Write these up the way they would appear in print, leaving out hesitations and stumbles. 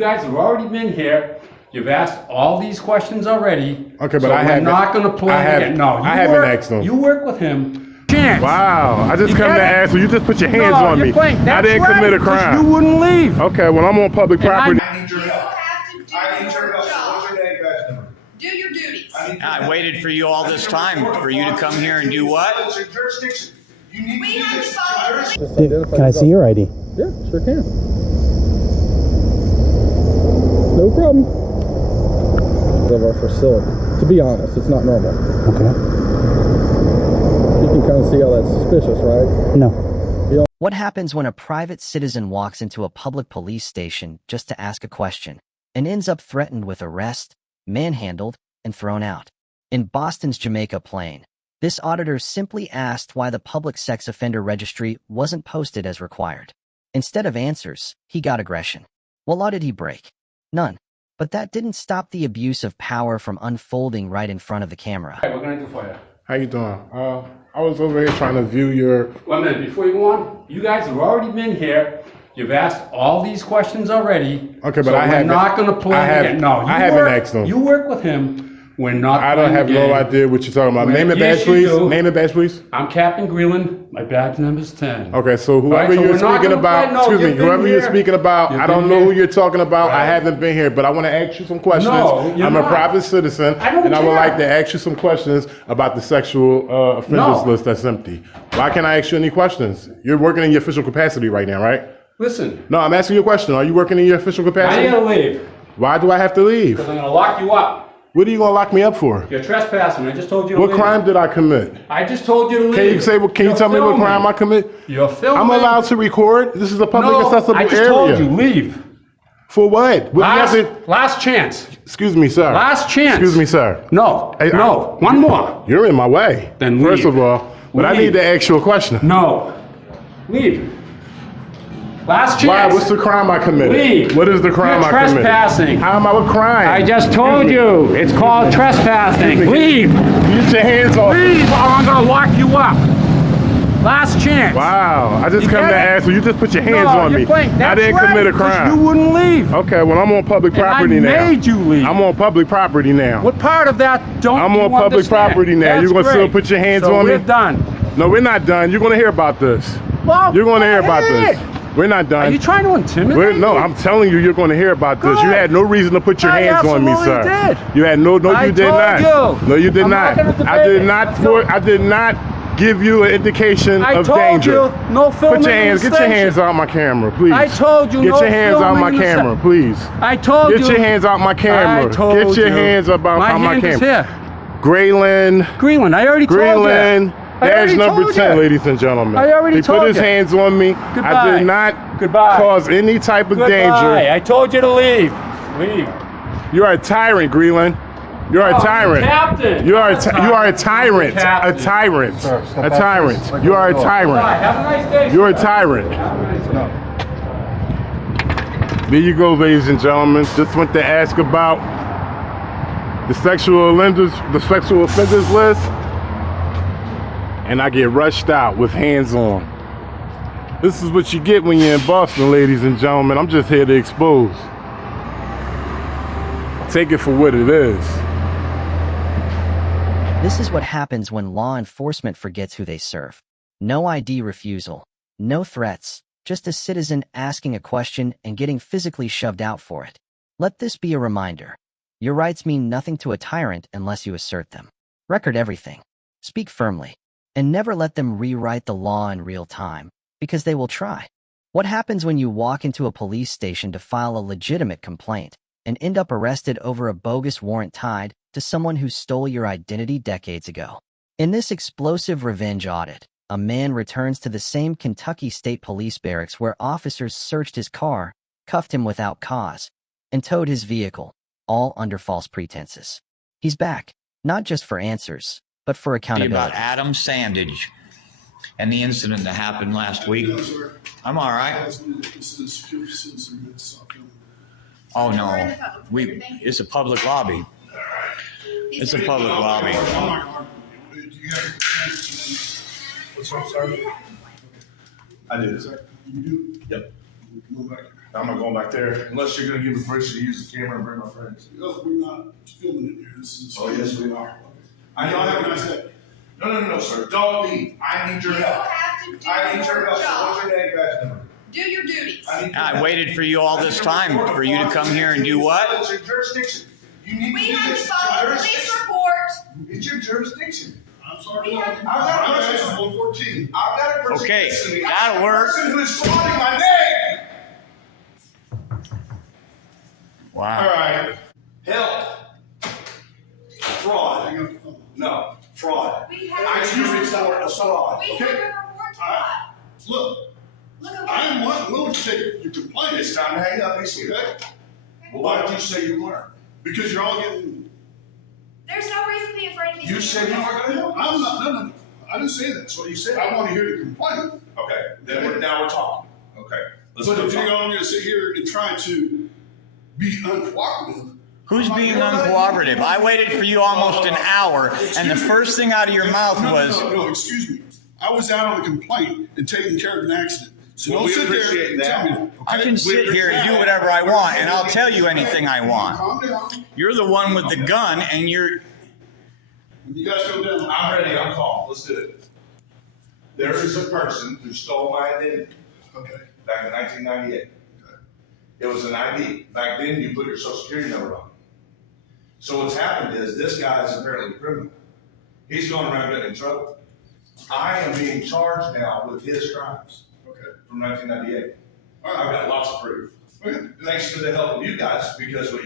You guys have already been here. You've asked all these questions already. Okay, but so I haven't. We're not going to play again. No, I haven't asked them. You work with him. Chance. Wow, I just come to ask you. You just put your hands on me. I didn't commit a crime. You wouldn't leave. Okay, well I'm on public property. I need your help. I need your help. What's your name, badge number? Do your duties. I waited for you all this time for you to come here and do what? It's your jurisdiction. You need We to do have this. to follow. Can I see your ID? Yeah, sure can. No problem. Of our facility. To be honest, it's not normal. Okay. You can kind of see how that's suspicious, right? No. What happens when a private citizen walks into a public police station just to ask a question and ends up threatened with arrest, manhandled, and thrown out? In Boston's Jamaica Plain, this auditor simply asked why the public sex offender registry wasn't posted as required. Instead of answers, he got aggression. What law did he break? None. But that didn't stop the abuse of power from unfolding right in front of the camera. Hey, what can I do for you? How you doing? I was over here trying to view your... 1 minute, before you go on, you guys have already been here. You've asked all these questions already. Okay, but so I haven't. We're not going to play again. No, I haven't asked them. You work with him. We're not. I don't have no idea what you're talking about. Name and badge, please. Name and badge, please. I'm Captain Greeland. My badge number is 10. Okay, so whoever so you're speaking about, excuse me, whoever you're speaking about, I don't know who you're talking about. I haven't been here, but I want to ask you some questions. No, I'm a private citizen, and I would like to ask you some questions about the sexual offenders list that's empty. Why can't I ask you any questions? You're working in your official capacity right now, right? Listen. No, I'm asking you a question. Are you working in your official capacity? I gotta leave. Why do I have to leave? Because I'm gonna lock you up. What are you gonna lock me up for? You're trespassing. I just told you to What leave. crime did I commit? I just told you to leave. Can you say? Can you tell me what crime I commit? You're filming. I'm allowed to record. This is a public accessible area. I just told you, leave. For what? Last chance. Excuse me, sir. Last chance. Excuse me, sir. No. No. One more. You're in my way. Then leave. First of all, but I need to ask you a question. No. Leave. Last chance. Why? What's the crime I committed? Leave. What is the crime I committed? Trespassing. How am I with crime? I just told you. It's called trespassing. Leave. Get your hands off. Leave or I'm going to lock you up. Last chance. Wow. I just come to ask you. You just put your hands on me. I didn't commit a crime. You wouldn't leave. Okay, well, I'm on public property now. I made you leave. I'm on public property now. What part of that don't I'm you on public understand? property now. You're going to still put your hands on me? We're done. No, we're not done. You're going to hear about this. Well, You're going to hear about this. We're not done. Are you trying to intimidate me? No, I'm telling you, you're going to hear about this. You had no reason to put your hands on me, sir. Did. You had no, you did not. You. No, you did not. I did not give you an indication of danger. I told you, no filming. Put your hands, get your hands out my camera, please. I told you, get your hands out my camera, please. I told you. Get your hands out my camera. I told you. Get your hands out my camera. My hand is here. Grayland, I already told you. Grayland. Badge number 10, ladies and gentlemen. I already told you. He put his hands on me. Goodbye. I did not cause any type of danger. I told you to leave. Leave. You are a tyrant, Greenland. You are a tyrant. Captain. You are a tyrant. A tyrant. A tyrant. You are a tyrant. Have a nice day. You're a tyrant. There you go, ladies and gentlemen. Just went to ask about the sexual offenders list. And I get rushed out with hands on. This is what you get when you're in Boston, ladies and gentlemen. I'm just here to expose. Take it for what it is. This is what happens when law enforcement forgets who they serve. No ID refusal, no threats, just a citizen asking a question and getting physically shoved out for it. Let this be a reminder. Your rights mean nothing to a tyrant unless you assert them. Record everything. Speak firmly. And never let them rewrite the law in real time, because they will try. What happens when you walk into a police station to file a legitimate complaint and end up arrested over a bogus warrant tied to someone who stole your identity decades ago? In this explosive revenge audit, a man returns to the same Kentucky State Police barracks where officers searched his car, cuffed him without cause, and towed his vehicle, all under false pretenses. He's back, not just for answers, but for accountability. About Adam Sandage and the incident that happened last week. I'm all right. Oh no, it's a public lobby. It's a public lobby. What's up, sir? I do. You do? Yep. Move back here. I'm not going back there unless you're gonna give me permission to use the camera and bring my friends. Look, we're not filming it here. This is. Oh, yes, we are. I know, have a nice day. No, sir. Don't leave. I need your You help. have to do I need your your help. job. What's your name, badge number? Do your duties. I waited for you all this time for you to come here and do what? It's your jurisdiction. You need We to do have this. to follow the police report. It's your jurisdiction. I'm sorry. We have to I've got a My person. badge is 114. I've got a person. Okay, listening. that'll I've got a work. person who is frauding my name. All Wow. right. Help. Fraud. Hang up the phone. No. Fraud. We have I to need to report a fraud. We have a report to file. Look, Look at I what. am willing to take your complaint. It's time to hang up. He's here. Okay? Well, why did you say you weren't? Because you're all getting. There's no reason to be afraid of these You people. said you weren't going to help. I'm not. No. I didn't say that. That's what you said. I want to hear the complaint. Okay. Now we're talking. Okay. Let's But go if you're talk. going to sit here and try to be uncooperative. Who's being uncooperative? I waited for you almost an hour, and the first thing out of your mouth was, No, excuse me. I was out on a complaint and taking care of an accident. So Well, don't we sit there appreciate and that. tell me that. I okay? can sit here and do whatever I want, and I'll tell you anything I want. Calm down. You're the one with the gun, and you're. When you guys go down, I'm ready. I'm calm. Let's do it. There is a person who stole my identity Okay. back in 1998. It was an ID. Back then, you put your social security number on. So what's happened is this guy is apparently a criminal. He's going around getting in trouble. I am being charged now with his crimes Okay. from 1998. All I've right. got lots of proof. Okay. Thanks to the help of you guys, because what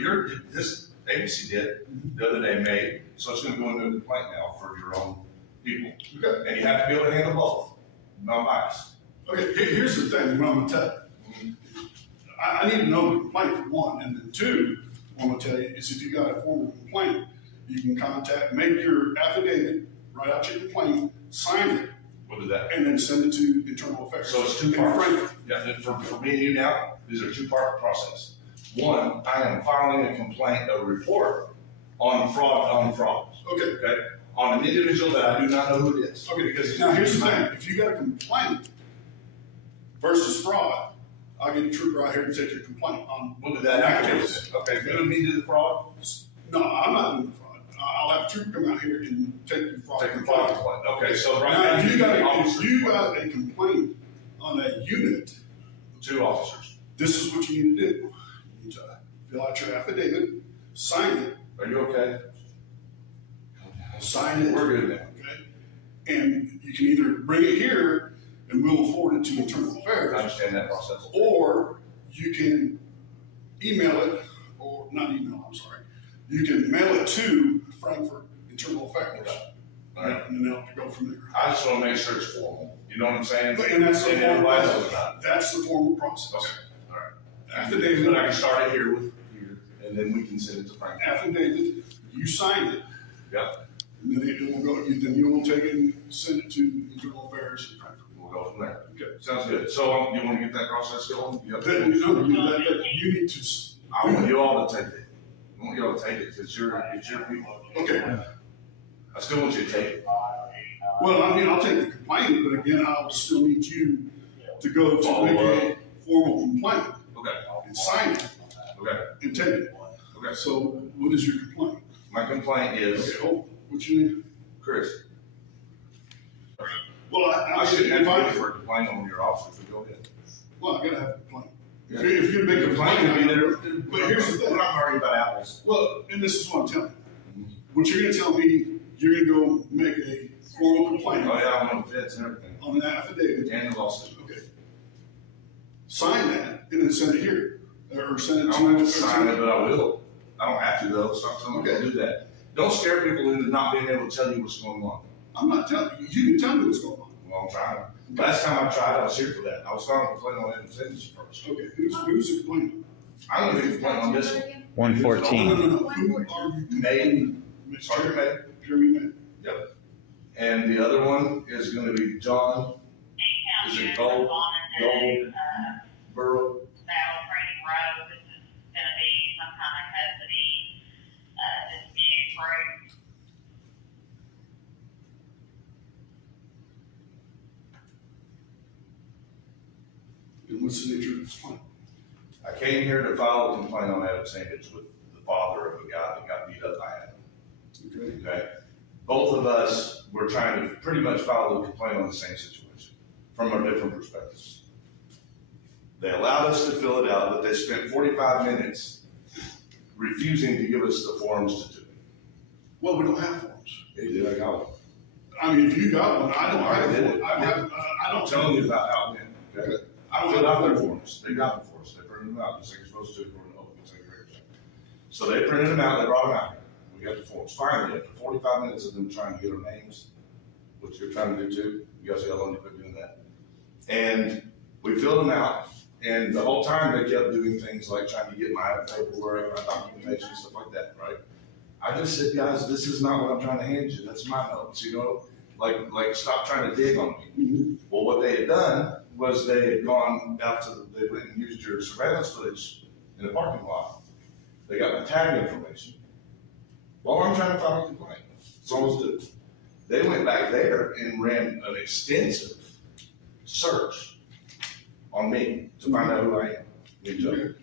this agency did the other day made, so it's going to go into a complaint now for your own people. Okay. And you have to be able to handle both. Non-biased. Okay. Here's the thing. What I'm gonna tell you. I need to know the complaint for one, and then two, what I'm gonna tell you is if you got a formal complaint, you can make your affidavit, write out your complaint, sign it, We'll do that. and then send it to Internal Affairs. So it's two In parts. Frankfurt. Yeah, for me and you now, these are two-part process. One, I am filing a complaint, a report on fraud, Okay. okay? On an individual that I do not know who it is. Okay. Because he's Now here's the thing. If you got a complaint versus fraud, I'll get a trooper out here to take your complaint on. We'll do that afterwards. Okay, you want me to do the fraud? No, I'm not doing the fraud. I'll have a trooper come out here and take your fraud. Take the fraud complaint. Okay, so right Now, now, if you got officers, a complaint on a unit, two officers. this is what you need to do. You need to fill out your affidavit, sign it, Are you okay? sign it. We're good now. Okay? And you can either bring it here and we'll forward it to Internal I Affairs, understand that process. or you can email it, or not email, I'm sorry. You can mail it to Frankfurt Internal Affairs. All right. And then they'll go from there. I just want to make sure it's formal. You know what I'm saying? And that's the And formal everybody knows process. about That's the formal process. Okay, all right. Affidavit. But I can start it here with you, and then we can send it to Frank. Affidavit, you sign it, Yep, and then it will go, then you will take it and send it to Internal Affairs in Frankfurt. we'll go from there. Okay. Sounds good. So you want to get that process going? You have to- Then, you need to, I want you all to take it. I want you all to take it. It's your people. okay. I still want you to take it. Well, I mean, I'll take the complaint, but again, I'll still need you to go to make a formal complaint Okay, and sign it okay, and take it. okay. So what is your complaint? My complaint is, Okay, oh, what's your name? Chris, Well, I shouldn't have if to I, wait for a complaint on your officers, but go ahead. well, I gotta have a complaint. Yeah. If you're gonna make a Complaint, complaint, I mean, but here's the thing. we're not worrying about apples. Well, and this is what I'm telling you. What you're gonna tell me, you're gonna go make a formal complaint Oh, yeah, I'm on the fence and everything. on an affidavit. And the lawsuit. Okay. Sign that and then send it here, or send it I to. don't have to sign it, but I will. I don't have to though, so I'm gonna do that. Don't scare people into not being able to tell you what's going on. I'm not telling you, you can tell me what's going on. Well, I'm trying. Last time I tried, I was here for that. I was filing a complaint on that sentence first. Okay, who's the complainant? I'm gonna make a complaint on this one. No, 114. no, Who are you? May, Sergeant May. Jeremy May. Yep. And the other one is gonna be John, is it Gold Borough? Battle Training Road, this is gonna be some kind of custody, dispute group. And what's the nature of this complaint? I came here to file a complaint on Adam Sandage with the father of a guy that got beat up by Adam. Okay? Both of us were trying to pretty much file a complaint on the same situation from our different perspectives. They allowed us to fill it out, but they spent 45 minutes refusing to give us the forms to do it. Well, we don't have forms. They did, I got one. I mean, if you got one, I don't have did one. it. I don't I'm telling you about how it went. Okay? I don't Filled have out their one. forms. They got them for us. They printed them out just like you're supposed to according to open secretary. So they printed them out. They brought them out here. We got the forms. Finally, after 45 minutes of them trying to get our names, which you're trying to do too, you guys got to quit doing that. And we filled them out. And the whole time they kept doing things like trying to get my paperwork, my documentation, stuff like that, right? I just said, guys, this is not what I'm trying to hand you. That's my notes, you know? Like stop trying to dig on me. Well, what they had done was they had gone out to, they went and used your surveillance footage in the parking lot. They got my tag information. Well, I'm trying to file a complaint. It's almost due. They went back there and ran an extensive search on me to find out who I am. Me too.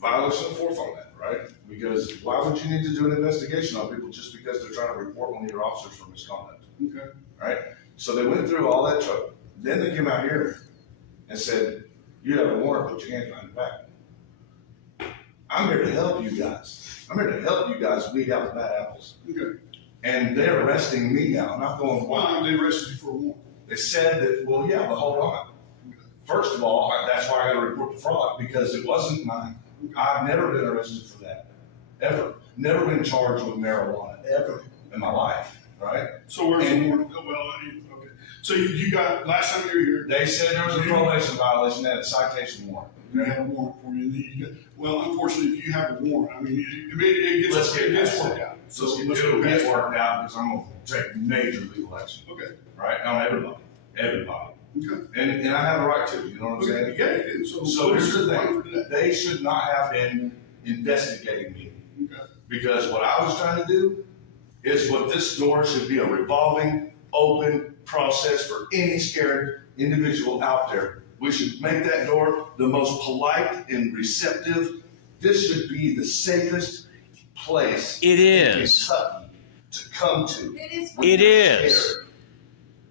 Violation of fourth on that, right? Because why would you need to do an investigation on people just because they're trying to report one of your officers for misconduct? Okay. Right? So they went through all that trouble. Then they came out here and said, you have a warrant, put your hands behind your back. I'm here to help you guys. I'm here to help you guys weed out the bad apples. Okay. And they're arresting me now. And I'm going, Why they arrested you for a warrant? They said that, well, yeah, but hold on. First of all, that's why I got to report the fraud, because it wasn't mine. I've never been arrested for that, ever. Never been charged with marijuana, ever in my life, right? So where's the warrant? Oh, well, okay. So you got, last time you were here, They said there was a probation violation, and a citation warrant. you had a warrant for you. You got, well, unfortunately, if you have a warrant, I mean, it gets worked out. So let's it'll go get past worked out, because I'm going to take major legal action, that. Okay. right? On everybody, everybody. Okay. And I have a right to, you know what I'm saying? Yeah, you do. So what here's is your the plan for thing, today? they should not have been investigating me. Okay. Because what I was trying to do is what this door should be, a revolving, open process for any scared individual out there. We should make that door the most polite and receptive. This should be the safest place It in is. Kentucky to come to. It is. It is.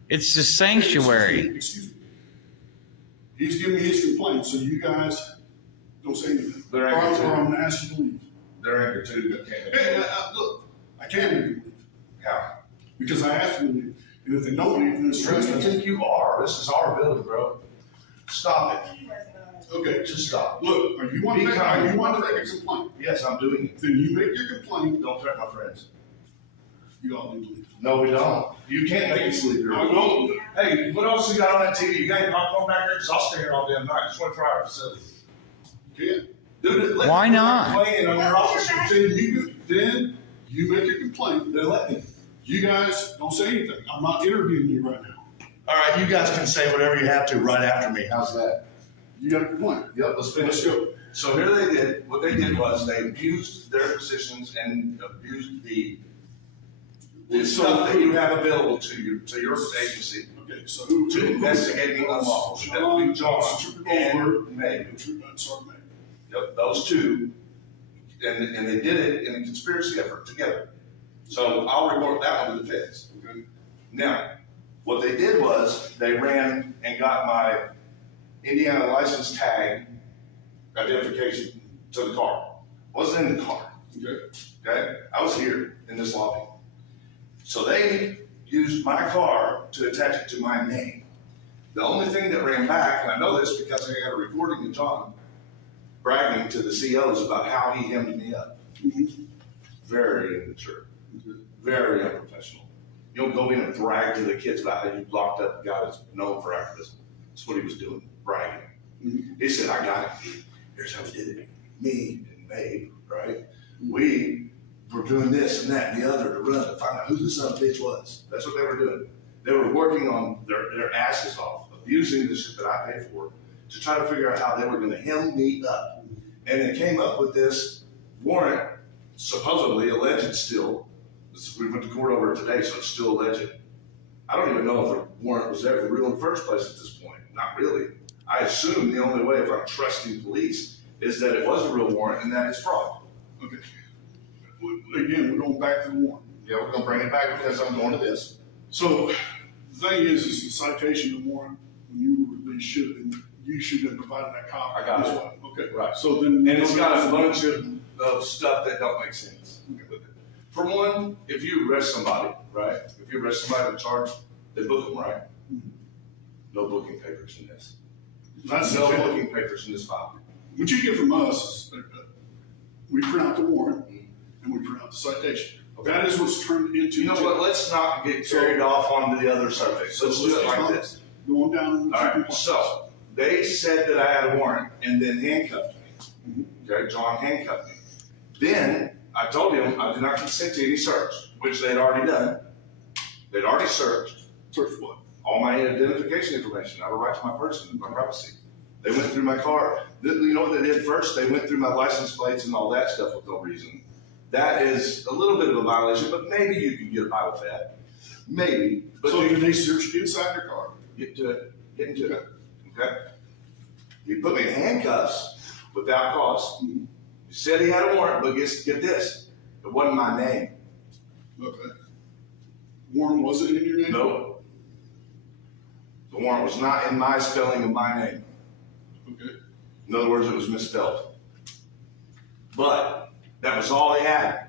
It's the sanctuary. Excuse me. He's giving me his complaint, so you guys don't say anything. They're Or angry too. I'm going to ask you to leave. They're angry too, but can't. Hey, look, I can't make you leave How? because I asked them to leave. And if they don't leave, then it's Who do you trespassing. think you are? This is our building, bro. Stop it. Okay, Just stop. look, are you want to make a complaint? Yes, I'm doing it. Then you make your complaint. Don't threaten my friends. You all need to leave. No, we don't. You can't make us leave here. I won't. Hey, what else you got on that TV? You got any popcorn back there? Because I'll stay here all damn night. It's 24-hour facility. Yeah. Dude, let Why me not? complain on your officer. Then you make your complaint. Then let me. You guys don't say anything. I'm not interviewing you right now. All right, you guys can say whatever you have to right after me. How's that? You got a complaint. Yep, let's finish. Let's go. So here they did. What they did was they abused their positions and abused the stuff that you have available to your agency Okay, so who? to investigate the unlawful. That would be John and Meg. Sorry, Meg. Yep, those two, and they did it in a conspiracy effort together. So I'll report that one to the feds. Okay. Now, what they did was they ran and got my Indiana license tag identification to the car. Wasn't in the car. Okay. Okay, I was here in this lobby. So they used my car to attach it to my name. The only thing that ran back, and I know this because I got a recording of John bragging to the COs about how he hemmed me up. Very immature, very unprofessional. You don't go in and brag to the kids about how you locked up a guy that's known for activism. That's what he was doing, bragging. He said, I got it. Here's how we did it. Me and Babe, right? We were doing this and that and the other to run to find out who the son of a bitch was. That's what they were doing. They were working on their asses off, abusing the shit that I pay for to try to figure out how they were going to hem me up. And they came up with this warrant, supposedly alleged still. We went to court over it today, so it's still alleged. I don't even know if the warrant was ever real in the first place at this point. Not really. I assume the only way, if I'm trusting police, is that it was a real warrant and that it's fraud. Okay. Again, we're going back to the warrant. Yeah, we're gonna bring it back because I'm going to this. So the thing is the citation and warrant, when you were released, you should have provided that copy. I got as it. well. Okay. Right. So then. And it's got a bunch of stuff that don't make sense. For one, if you arrest somebody, right? If you arrest somebody with a charge, they book them, right? No booking papers in this. That's No the booking papers in this file. What you get from us, we print out the warrant and we print out the citation. That is what's turned into. You know what? Let's not get carried off onto the other subjects. Let's do it like this. Going down. All right. So they said that I had a warrant and then handcuffed me. Okay, John handcuffed me. Then I told him I did not consent to any search, which they'd already done. They'd already searched. Search what? All my identification information. I have a right to my person, my privacy. They went through my car. You know what they did first? They went through my license plates and all that stuff with no reason. That is a little bit of a violation, but maybe you can get by with that. Maybe. But So did they search inside your car? get to it. Get into it. Okay? He put me in handcuffs without cause. He said he had a warrant, but get this. It wasn't my name. Okay. Warrant wasn't in your name? No. The warrant was not in my spelling of my name. Okay. In other words, it was misspelled. But that was all he had.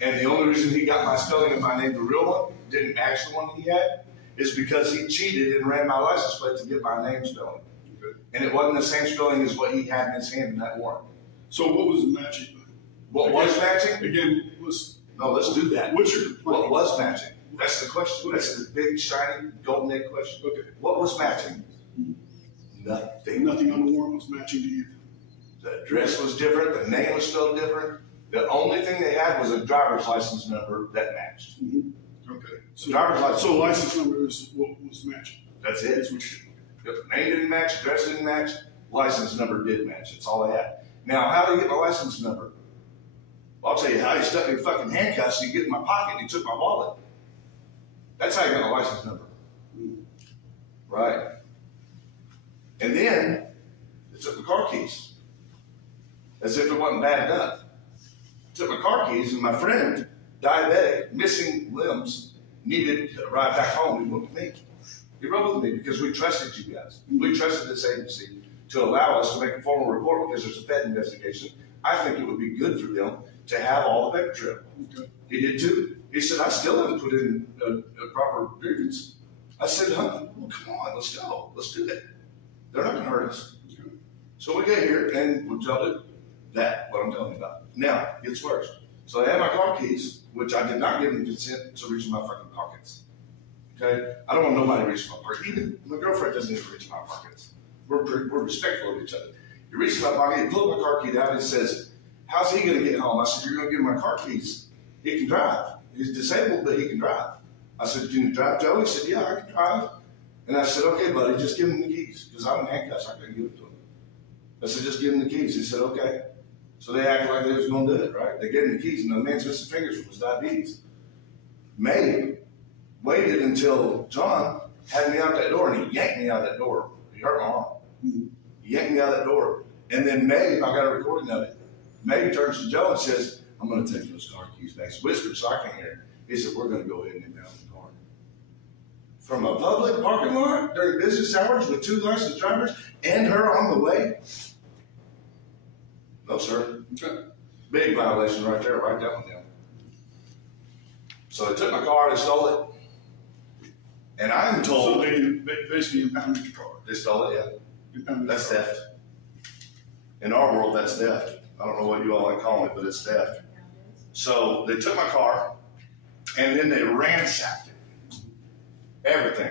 And the only reason he got my spelling of my name, the real one, didn't match the one he had, is because he cheated and ran my license plate to get my name spelling. Okay. And it wasn't the same spelling as what he had in his hand in that warrant. So what was matching? What was matching? Again, No, let's do that. what's your What complaint? was matching? That's the question. That's the big, shiny, golden egg question. Okay. What was matching? Nothing. Nothing on the warrant was matching to you. The address was different. The name was spelled different. The only thing they had was a driver's license number that matched. Okay. So driver's license. So license number is what was matching. That's it. That's what you. If the name didn't match, address didn't match, license number did match. That's all I had. Now, how did he get my license number? Well, I'll tell you how. He stuck me in fucking handcuffs and he get in my pocket and he took my wallet. That's how you got my license number. Right. And then they took my car keys. As if it wasn't bad enough. Took my car keys and my friend, diabetic, missing limbs, needed a ride back home. He went with me. He rode with me because we trusted you guys. We trusted this agency to allow us to make a formal report because there's a Fed investigation. I think it would be good for them to have all the paper trail. Okay. He did too. He said, I still haven't put in a proper grievance. I said, well, come on, let's go. Let's do it. They're not going to hurt us. So we get here and we'll tell it that, what I'm telling you about. Now, it gets worse. So they had my car keys, which I did not give them consent to reach in my fucking pockets. Okay? I don't want nobody reaching my pocket. Even my girlfriend doesn't even reach in my pockets. We're respectful of each other. He reaches in my pocket, he pulls my car key down and says, how's he going to get home? I said, you're going to give him my car keys. He can drive. He's disabled, but he can drive. I said, can you drive, Joe? He said, yeah, I can drive. And I said, okay, buddy, just give him the keys, because I'm in handcuffs. I couldn't give it to him. I said, just give him the keys. He said, okay. So they acted like they was going to do it, right? They gave him the keys, and the man's missing fingers from his diabetes. May waited until John had me out that door, and he yanked me out that door. He hurt my arm. He yanked me out that door. And then May, I got a recording of it. May turns to Joe and says, I'm going to take those car keys back. He whispered so I can't hear him. He said, we're going to go ahead and impound the car. From a public parking lot during business hours with 2 licensed drivers and her on the way? No, sir. Okay. Big violation right there. Write that one down. So they took my car, they stole it. And I'm So told they basically impounded your car. they stole it, yeah. Impounded That's your car. theft. In our world, that's theft. I don't know what you all like calling it, but it's theft. So they took my car, and then they ransacked it. Everything.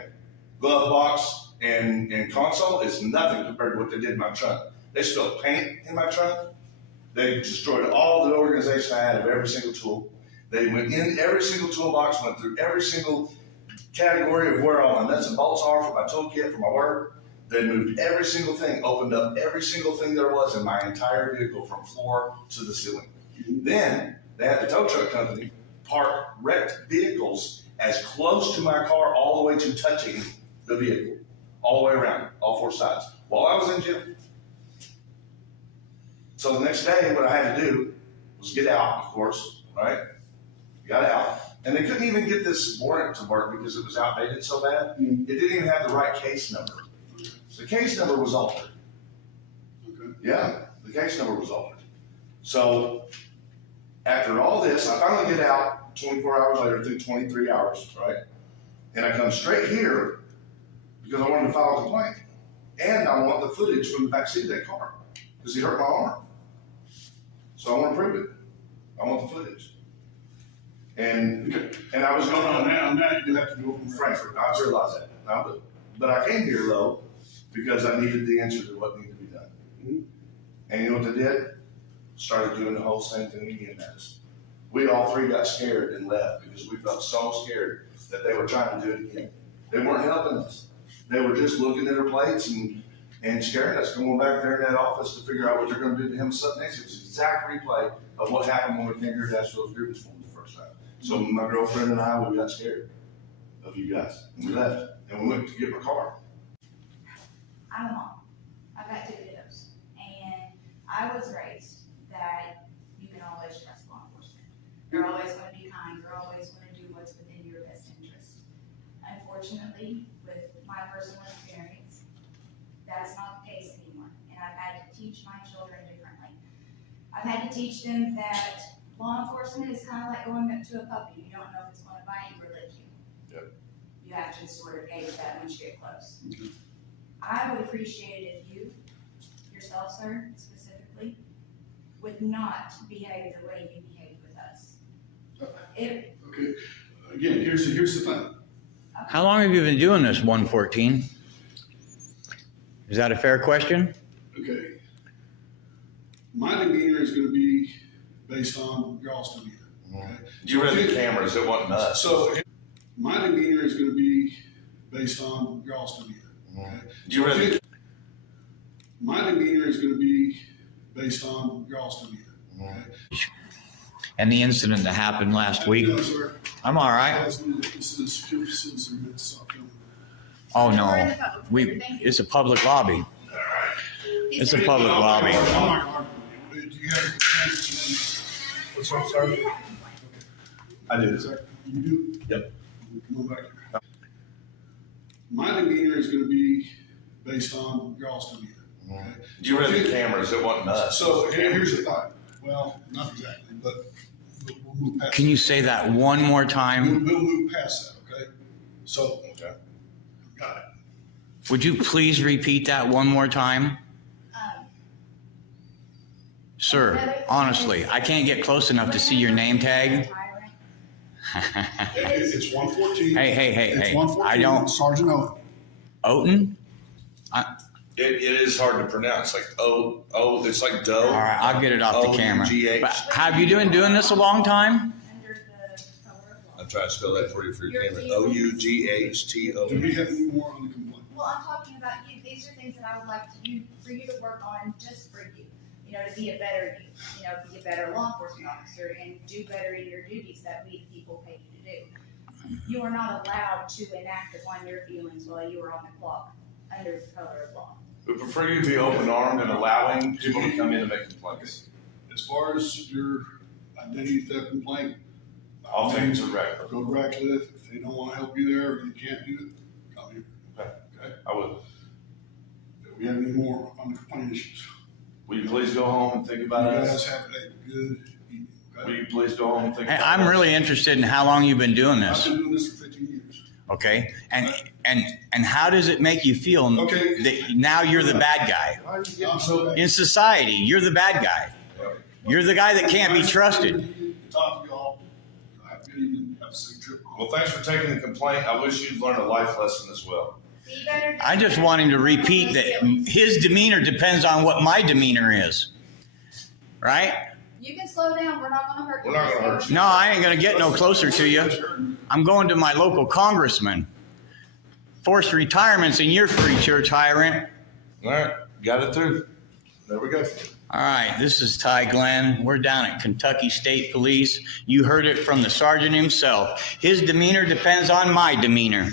Glove box and console is nothing compared to what they did in my trunk. They spilled paint in my trunk. They destroyed all the organization I had of every single tool. They went in every single toolbox, went through every single category of where all my nuts and bolts are for my toolkit, for my work. They moved every single thing, opened up every single thing there was in my entire vehicle from floor to the ceiling. Then they had the tow truck company park wrecked vehicles as close to my car all the way to touching the vehicle. all the way around, all four sides, while I was in jail. So the next day, what I had to do was get out, of course, right? Got out. And they couldn't even get this warrant to work because it was outdated so bad. It didn't even have the right case number. The case number was altered. Okay. Yeah, the case number was altered. So after all this, I finally get out 24 hours later, through 23 hours, right? And I come straight here because I wanted to file a complaint. And I want the footage from the back seat of that car because he hurt my arm. So I want to prove it. I want the footage. And I was going on now you have to go from Frankfurt. I realize that. Now, but I came here though because I needed the answer to what needed to be done. And you know what they did? Started doing the whole same thing again at us. We all three got scared and left because we felt so scared that they were trying to do it again. They weren't helping us. They were just looking at our plates and scaring us, going back there in that office to figure out what they're going to do to him. Something next. It was an exact replay of what happened when we came here to ask for those grievance forms the first time. So my girlfriend and I, we got scared of you guys, and we left, and we went to get my car. I'm a mom. I've got 2 kiddos. And I was raised that you can always trust law enforcement. They're always going to be kind. They're always going to do what's within your best interest. Unfortunately, with my personal experience, that's not the case anymore. And I've had to teach my children differently. I've had to teach them that law enforcement is kind of like going up to a puppy. You don't know if it's going to bite you or lick you. Yep. You have to sort of gauge that once you get close. I would appreciate it if you, yourself, sir, specifically, would not behave the way you behave with us. Okay. Again, here's the thing. How long have you been doing this, 114? Is that a fair question? Okay. My demeanor is going to be based on y'all's demeanor. Okay? You read the cameras, it wasn't us. So my demeanor is going to be based on y'all's demeanor. Okay? You read the My demeanor is going to be based on y'all's demeanor. Okay? And the incident that happened last week? No, sir. I'm all right. This is a secure citizen that's stop filming. Oh, We're in no. the public. Thank you. It's a public lobby. It's a public lobby. I'm not going to argue with you. Do you have a chance to? What's wrong, sir? I did, sir. You do? Yep. Come on back here. My demeanor is going to be based on y'all's demeanor. Okay? You read the cameras, it wasn't us. So here's the thought. Well, not exactly, but we'll move past Can you say that one more time? We'll move past that, okay? So, Okay. got it. Would you please repeat that one more time? Um, Sir, honestly, I can't get close enough to see your name tag. It's 114. Hey. It's 114. I don't. Sergeant Owen. Oten? It is hard to pronounce, like it's like dough. All right, I'll get it off the camera. O-U-G-H. But have you been doing this a long time? under the color of law. I'm trying to spell that for you for your camera. Do O-U-G-H-T-O. we have any more on the complaint? Well, I'm talking about you. These are things that I would like for you to work on just for you. You know, to be a better you. You know, be a better law enforcement officer and do better in your duties that we the people pay you to do. You are not allowed to enact upon your feelings while you are on the clock under the color of law. We prefer you to be open-armed and allowing people to come in and make complaints. As far as your identity theft complaint, I'll take it to record. go to Radcliffe. If they don't want to help you there or you can't do it, come here. Okay? I will. Do we have any more on the complaint issues? Will you please go home and think You about guys us? have a good evening, Will okay? you please go home and think Hey, about us? I'm really interested in how long you've been doing I've this. been doing this for 15 years. Okay, and how does it make you feel Okay. that now you're the bad guy Why are you getting so bad? in society? You're the bad guy. You're the guy that can't be trusted. Talk to y'all. Have a good evening. Have a safe trip. Well, thanks for taking the complaint. I wish you'd learn a life lesson as well. Be better. I just want him to repeat that his demeanor depends on what my demeanor is, right? You can slow down. We're not going to hurt you. We're not gonna hurt you. No, I ain't gonna get no closer to you. I'm going to my local congressman. Forced retirement's in your future, Tyrant. All right, got it through. There we go. All right, this is Ty Glenn. We're down at Kentucky State Police. You heard it from the sergeant himself. His demeanor depends on my demeanor.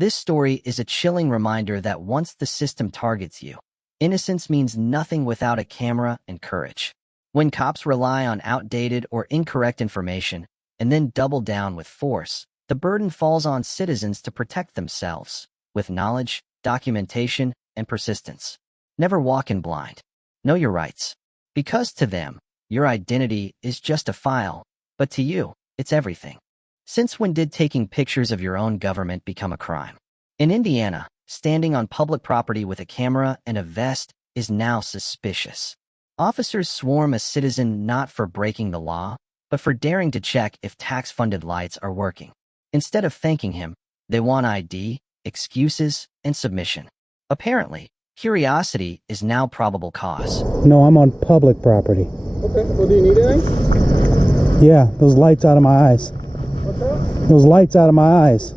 This story is a chilling reminder that once the system targets you, innocence means nothing without a camera and courage. When cops rely on outdated or incorrect information and then double down with force, the burden falls on citizens to protect themselves with knowledge, documentation, and persistence. Never walk in blind. Know your rights. Because to them, your identity is just a file, but to you, it's everything. Since when did taking pictures of your own government become a crime? In Indiana, standing on public property with a camera and a vest is now suspicious. Officers swarm a citizen not for breaking the law, but for daring to check if tax-funded lights are working. Instead of thanking him, they want ID, excuses, and submission. Apparently, curiosity is now probable cause. No, I'm on public property. Okay, well, do you need anything? Yeah, those lights out of my eyes. What's that? Those lights out of my eyes.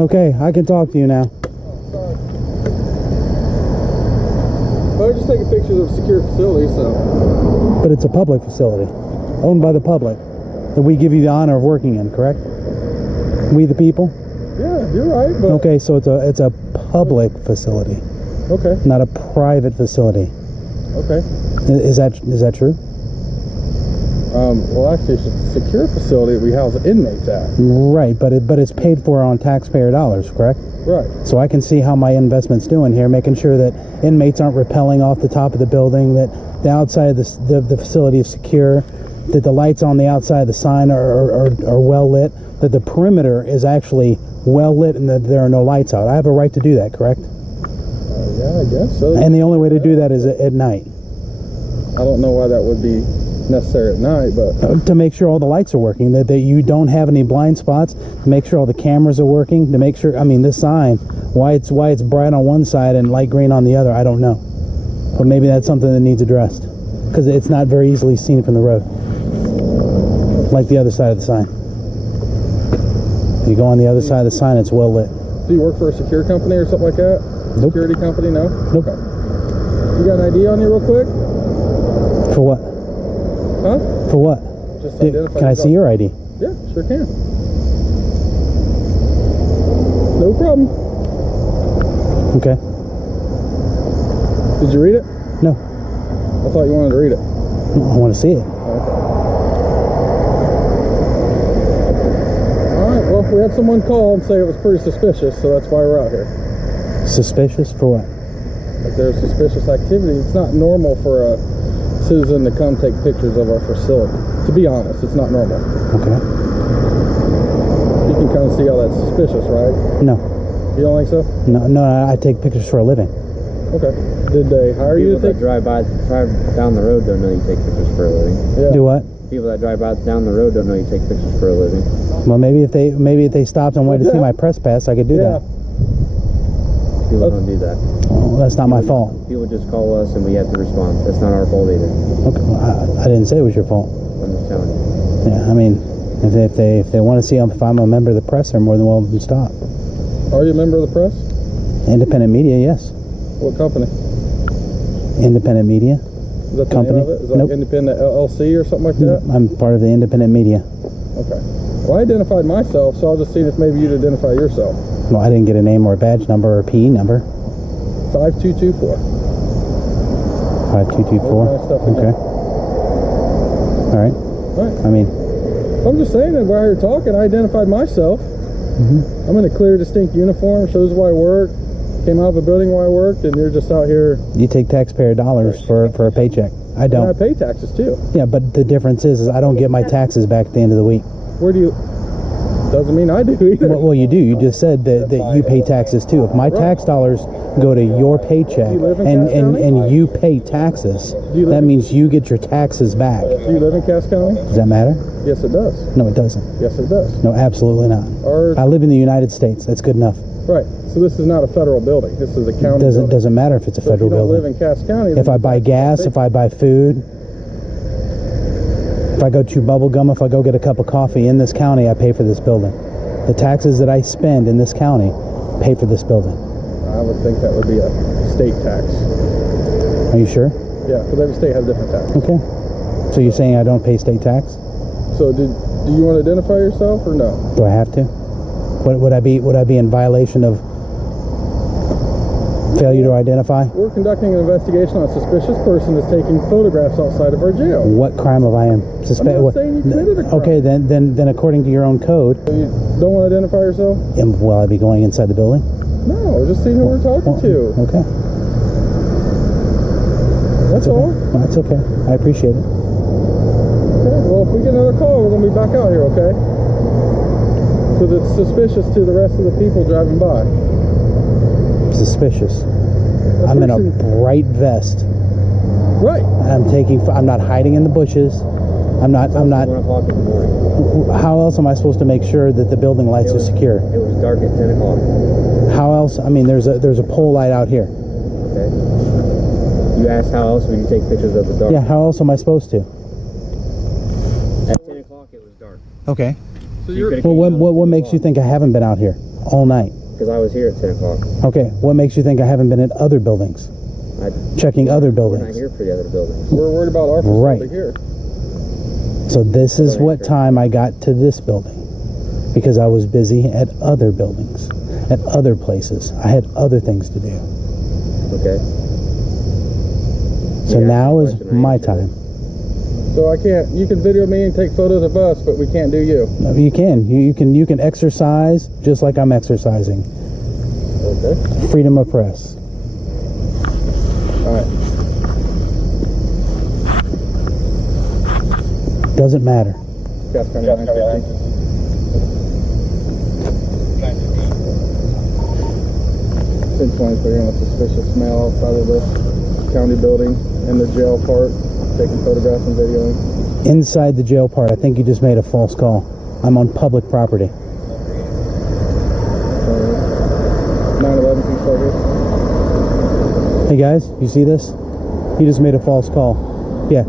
Okay, I can talk to you now. Sorry. Well, we're just taking pictures of a secure facility, so. But it's a public facility, owned by the public, that we give you the honor of working in, correct? We the people? Yeah, you're right, but. Okay, so it's a public facility, Okay, not a private facility. okay. Is that true? Well, actually, it's a secure facility that we house inmates at. Right, but it's paid for on taxpayer dollars, correct? Right. So I can see how my investment's doing here, making sure that inmates aren't rappelling off the top of the building, that the outside of the facility is secure, that the lights on the outside of the sign are well lit, that the perimeter is actually well lit, and that there are no lights out. I have a right to do that, correct? Yeah, I guess so. And the only way to do that is at night. I don't know why that would be necessary at night, but. To make sure all the lights are working, that you don't have any blind spots, to make sure all the cameras are working, to make sure, I mean, this sign, why it's bright on one side and light green on the other, I don't know. But maybe that's something that needs addressed, because it's not very easily seen from the road, like the other side of the sign. If you go on the other side of the sign, it's well lit. Do you work for a secure company or something like that? Nope. Security company? No? Nope. Okay. You got an ID on you real quick? For what? Huh? For what? Just identify Can I see your ID? Yeah, sure can. No problem. Okay. Did you read it? No. I thought you wanted to read it. I want to see it. Okay. Alright, well, we had someone call and say it was pretty suspicious, so that's why we're out here. Suspicious for what? Like there's suspicious activity. It's not normal for a citizen to come take pictures of our facility. To be honest, it's not normal. Okay. You can kind of see how that's suspicious, right? No. You don't think so? No, I take pictures for a living. Okay. Did they hire you to take? Drive down the road don't know you take pictures for a living. Yeah. Do what? People that drive down the road don't know you take pictures for a living. Well, maybe if they stopped and wanted to see my press pass, I could do that. People don't do that. Well, that's not my fault. People just call us and we have to respond. That's not our fault either. Okay, I didn't say it was your fault. I'm just telling you. Yeah, I mean, if they want to see if I'm a member of the press, they're more than welcome to stop. Are you a member of the press? Independent media, yes. What company? Independent media. Is that the Company? name of it? Is that Nope. Independent LLC or something like that? I'm part of the independent media. Okay. Well, I identified myself, so I was just seeing if maybe you'd identify yourself. Well, I didn't get a name or a badge number or a PE number. 5224. 5224. Nice stuff in Okay. there. All right. All right. I mean, I'm just saying that while you're talking, I identified myself. I'm in a clear, distinct uniform, shows where I work. Came out of a building where I worked, and you're just out here. you take taxpayer dollars for a paycheck. I And I don't. pay taxes too. Yeah, but the difference is I don't get my taxes back at the end of the week. Where do you? Doesn't mean I do either. Well, you do. You just said that you pay taxes too. If my tax dollars go to your paycheck Do you live in Cass County? and you pay taxes, you live that in- means you get your taxes back. Do you live in Cass County? Does that matter? Yes, it does. No, it doesn't. Yes, it does. No, absolutely not. Or I live in the United States. That's good enough. right. So this is not a federal building. This is a county. Doesn't building. matter if it's a So if federal you don't building. live in Cass County. If I buy gas, if I buy food, if I go chew bubble gum, if I go get a cup of coffee in this county, I pay for this building. The taxes that I spend in this county pay for this building. I would think that would be a state tax. Are you sure? Yeah, because every state has different taxes. Okay. So you're saying I don't pay state tax? So do you want to identify yourself or no? Do I have to? Would I be in violation of failure to identify? We're conducting an investigation on a suspicious person that's taking photographs outside of our jail. What crime have I am I'm suspected? not saying you committed a crime. Okay, then according to your own code, You don't want to identify yourself? will I be going inside the building? No, just seeing who we're talking to. Okay. That's all. That's okay. I appreciate it. Okay, well, if we get another call, we're going to be back out here, okay? Because it's suspicious to the rest of the people driving by. Suspicious. I'm in a bright vest. Right. I'm not hiding in the bushes. I'm not. 1 o'clock in the morning. How else am I supposed to make sure that the building lights are secure? It was dark at 10 o'clock. How else? I mean, there's a pole light out here. Okay. You asked how else would you take pictures of the dark? Yeah, how else am I supposed to? At 10 o'clock it was dark. Okay. So you're... Well, what makes you think I haven't been out here all night? Because I was here at 10 o'clock. Okay. What makes you think I haven't been at other buildings? Checking other We're not buildings. here for the other buildings. We're worried about our facility Right. here. So this is what time I got to this building. Because I was busy at other buildings. At other places. I had other things to do. Okay. So Yeah, now that's is the question I my answered. time. So I can't... You can video me and take photos of us, but we can't do you. No, you can. You can exercise just like I'm exercising. Okay. Freedom of press. All right. Doesn't matter. Gas County 950. Since 23 on a suspicious male outside of the county building in the jail part, taking photographs and videoing. Inside the jail part, I think you just made a false call. I'm on public property. 9/11 Peace Target. Hey guys, you see this? You just made a false call. Yeah.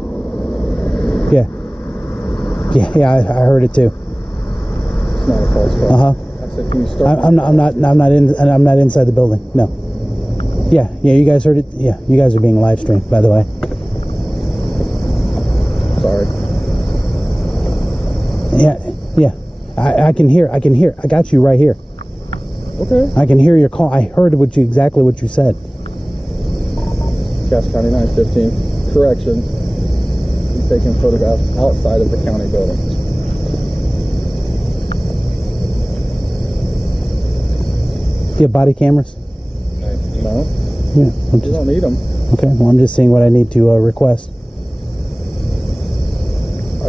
Yeah, I heard it too. It's not a false call. Uh-huh. I said, can you start? I'm not inside the building. No. Yeah, you guys heard it. Yeah, you guys are being live streamed, by the way. Sorry. Yeah. I can hear. I got you right here. Okay. I can hear your call. I heard exactly what you said. Cass County 915. Correction. He's taking photographs outside of the county building. Do you have body cameras? No. Yeah. You don't need them. Okay. Well, I'm just seeing what I need to request.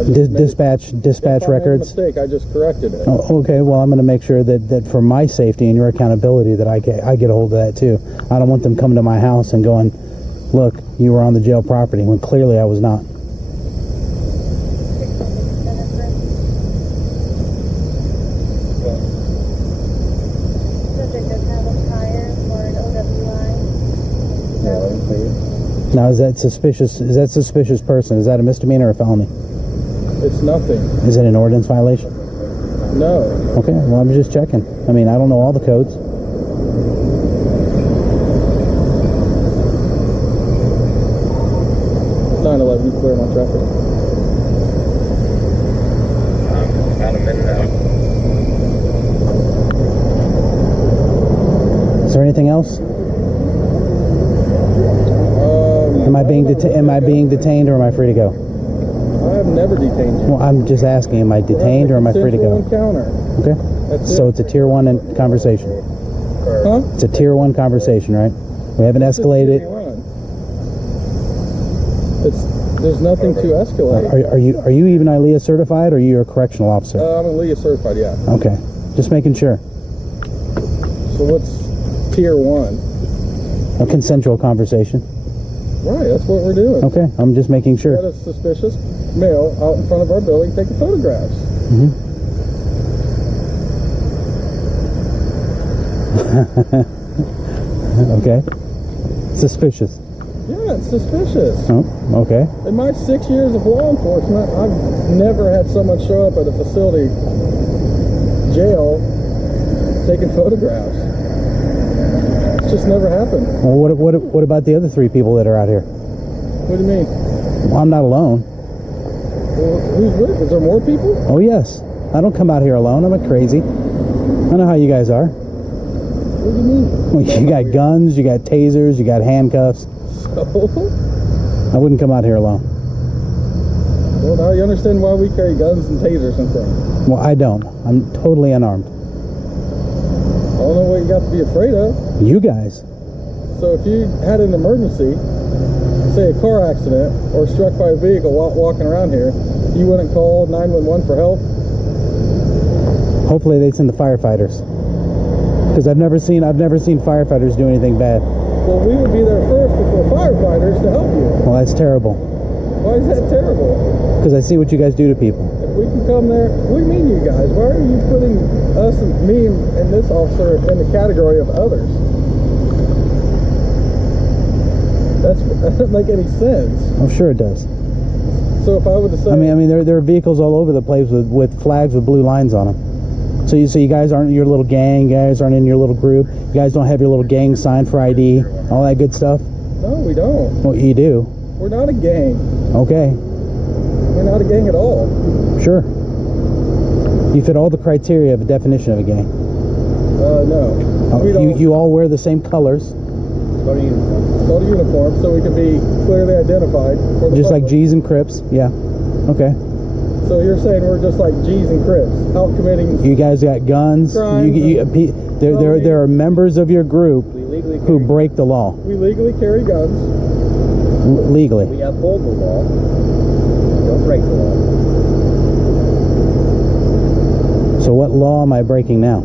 Dispatch If I made a records. mistake, I just corrected it. Oh, okay, well, I'm going to make sure that for my safety and your accountability that I get a hold of that too. I don't want them coming to my house and going, look, you were on the jail property, when clearly I was not. Now, is that suspicious person? Is that a misdemeanor or a felony? It's nothing. Is it an ordinance violation? No. Okay, well, I'm just checking. I mean, I don't know all the codes. You clear my traffic. About a minute out. Is there anything else? Am I being detained or am I free to go? I have never detained you. Well, I'm just asking, am I detained or am I free to go? Encounter. Okay. That's So it's a tier 1 conversation. Huh? It's a tier 1 conversation, right? We haven't escalated. There's nothing to escalate. Are you even ILEA certified or are you a correctional officer? I'm ILEA certified, yeah. Okay. Just making sure. So what's tier 1? A consensual conversation. Right, that's what we're doing. Okay, I'm just making sure. We got a suspicious male out in front of our building taking photographs. Okay. Suspicious. Yeah, it's suspicious. Oh, okay. In my 6 years of law enforcement, I've never had someone show up at a facility, jail, taking photographs. It's just never happened. Well, what about the other 3 people that are out here? What do you mean? Well, I'm not alone. Well, who's with? Is there more people? Oh, yes. I don't come out here alone. I'm not crazy. I'm I know how you guys are. What do you mean? Well, you got guns, you got tasers, you got handcuffs. So? I wouldn't come out here alone. Well, now you understand why we carry guns and tasers and things. Well, I don't. I'm totally unarmed. I don't know what you got to be afraid of. You guys. So if you had an emergency, say a car accident, or struck by a vehicle walking around here, you wouldn't call 911 for help? Hopefully they'd send the firefighters. Because I've never seen firefighters do anything bad. Well, we would be there first before firefighters to help you. Well, that's terrible. Why is that terrible? Because I see what you guys do to people. If we can come there, what do you mean you guys? Why are you putting us and me and this officer in the category of others? That doesn't make any sense. I'm sure it does. So if I were to say, I mean, there are vehicles all over the place with flags with blue lines on them. So you guys aren't your little gang, you guys aren't in your little group, you guys don't have your little gang sign for ID, all that good stuff? no, we don't. Well, you do. We're not a gang. Okay, We're not a gang at all. sure. You fit all the criteria of a definition of a gang. No. We don't. You all wear the same colors, Go to uniform so we can be clearly identified. For the just like public. G's and Crips. Yeah. Okay. So you're saying we're just like G's and Crips, out committing. You guys got guns. Crimes There are members of your group who break the law We legally carry guns. legally. We uphold the law. Don't break the law. So what law am I breaking now?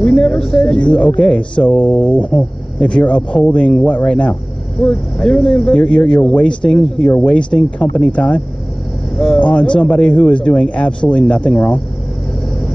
We never said you. Okay, so if you're upholding what right now? We're doing the investigation. You're wasting company time on no. somebody who is doing absolutely nothing wrong.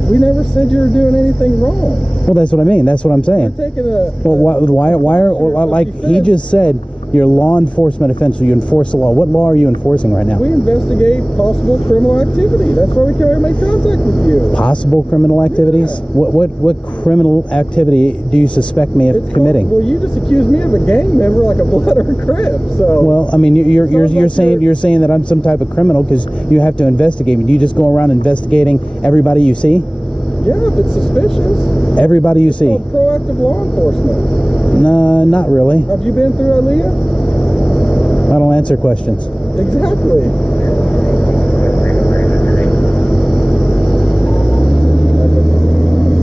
We never said you were doing anything wrong. Well, that's what I mean. That's what I'm We're saying. taking a. Well, why are like he just said? You're law enforcement offense. You enforce the law. What law are you enforcing right now? We investigate possible criminal activity. That's why we can't make contact with you. Possible criminal activities? Yeah. What criminal activity do you suspect me of It's committing? Well, you just accused me of a gang member, like a blood or a crib. So. Well, I mean, you're Sounds like you're saying that I'm some type of criminal because you have to investigate me. Do you just go around investigating everybody you see? Yeah, if it's suspicious. Everybody you It's see? called proactive law enforcement. No, not really. Have you been through Aaliyah? I don't answer questions. Exactly.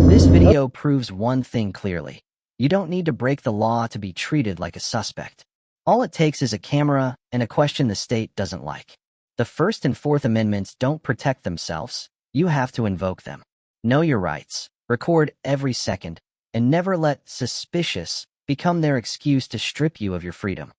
This video proves one thing clearly. You don't need to break the law to be treated like a suspect. All it takes is a camera and a question the state doesn't like. The First and Fourth Amendments don't protect themselves. You have to invoke them. Know your rights, record every second, and never let suspicious become their excuse to strip you of your freedom.